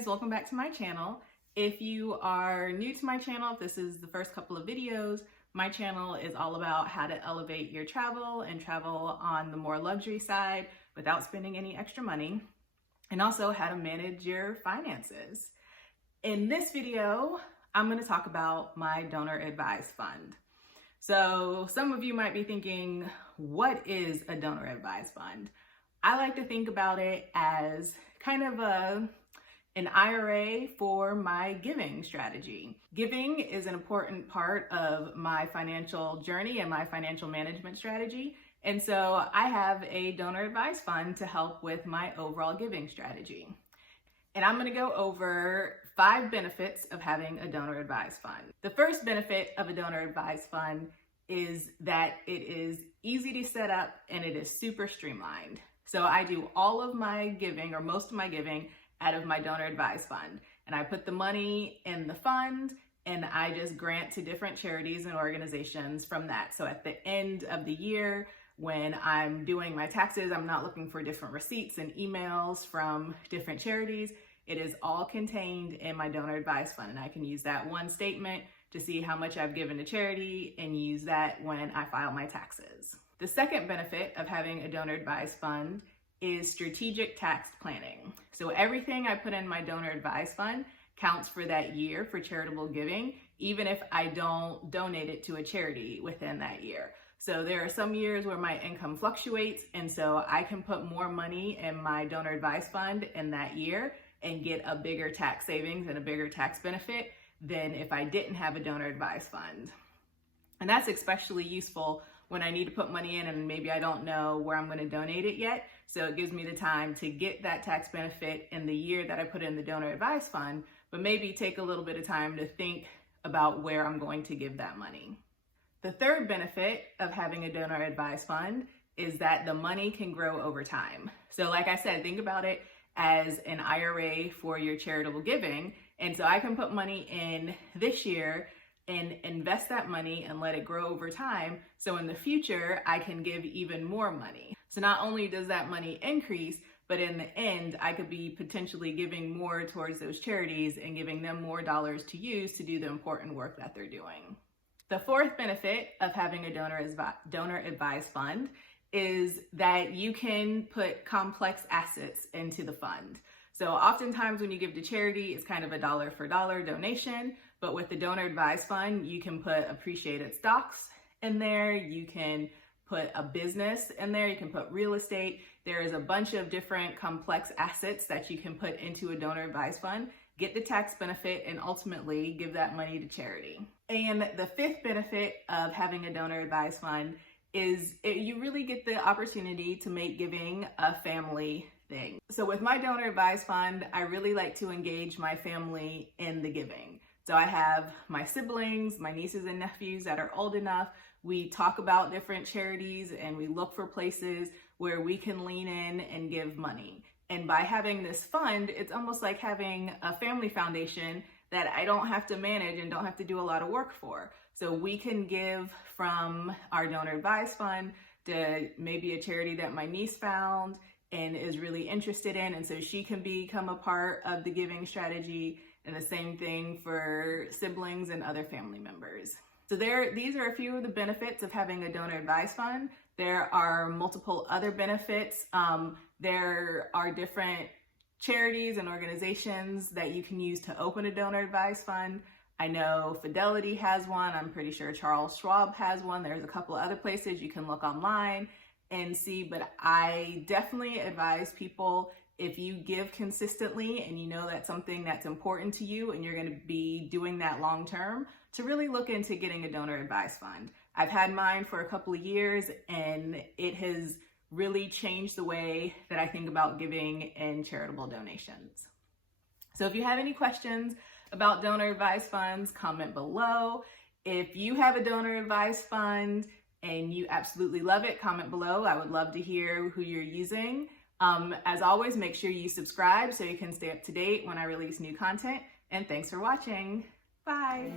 guys, welcome back to my channel. If you are new to my channel, if this is the first couple of videos, my channel is all about how to elevate your travel and travel on the more luxury side without spending any extra money, and also how to manage your finances. In this video, I'm going to talk about my donor advised fund. So some of you might be thinking, what is a donor advised fund? I like to think about it as kind of an IRA for my giving strategy. Giving is an important part of my financial journey and my financial management strategy. And so I have a donor advised fund to help with my overall giving strategy. And I'm going to go over 5 benefits of having a donor advised fund. The first benefit of a donor advised fund is that it is easy to set up and it is super streamlined. So I do all of my giving, or most of my giving, out of my donor advised fund. And I put the money in the fund and I just grant to different charities and organizations from that. So at the end of the year, when I'm doing my taxes, I'm not looking for different receipts and emails from different charities. It is all contained in my donor advised fund. And I can use that one statement to see how much I've given to charity and use that when I file my taxes. The second benefit of having a donor advised fund is strategic tax planning. So everything I put in my donor advised fund counts for that year for charitable giving, even if I don't donate it to a charity within that year. So there are some years where my income fluctuates, and so I can put more money in my donor advised fund in that year and get a bigger tax savings and a bigger tax benefit than if I didn't have a donor advised fund. And that's especially useful when I need to put money in and maybe I don't know where I'm going to donate it yet. So it gives me the time to get that tax benefit in the year that I put in the donor advised fund, but maybe take a little bit of time to think about where I'm going to give that money. The third benefit of having a donor advised fund is that the money can grow over time. So like I said, think about it as an IRA for your charitable giving. And so I can put money in this year and invest that money and let it grow over time. So in the future, I can give even more money. So not only does that money increase, but in the end, I could be potentially giving more towards those charities and giving them more dollars to use to do the important work that they're doing. The fourth benefit of having a donor advised fund is that you can put complex assets into the fund. So oftentimes when you give to charity, it's kind of a dollar for dollar donation, but with the donor advised fund, you can put appreciated stocks in there, you can put a business in there, you can put real estate. There is a bunch of different complex assets that you can put into a donor advised fund, get the tax benefit, and ultimately give that money to charity. And the fifth benefit of having a donor advised fund is you really get the opportunity to make giving a family thing. So with my donor advised fund, I really like to engage my family in the giving. So I have my siblings, my nieces and nephews that are old enough. We talk about different charities and we look for places where we can lean in and give money. And by having this fund, it's almost like having a family foundation that I don't have to manage and don't have to do a lot of work for. So we can give from our donor advised fund to maybe a charity that my niece found and is really interested in, and so she can become a part of the giving strategy, and the same thing for siblings and other family members. So these are a few of the benefits of having a donor advised fund. There are multiple other benefits. There are different charities and organizations that you can use to open a donor advised fund. I know Fidelity has one. I'm pretty sure Charles Schwab has one. There's a couple of other places you can look online and see, but I definitely advise people, if you give consistently and you know that's something that's important to you and you're going to be doing that long term, to really look into getting a donor advised fund. I've had mine for a couple of years and it has really changed the way that I think about giving and charitable donations. So if you have any questions about donor advised funds, comment below. If you have a donor advised fund and you absolutely love it, comment below. I would love to hear who you're using. As always, make sure you subscribe so you can stay up to date when I release new content. And thanks for watching. Bye.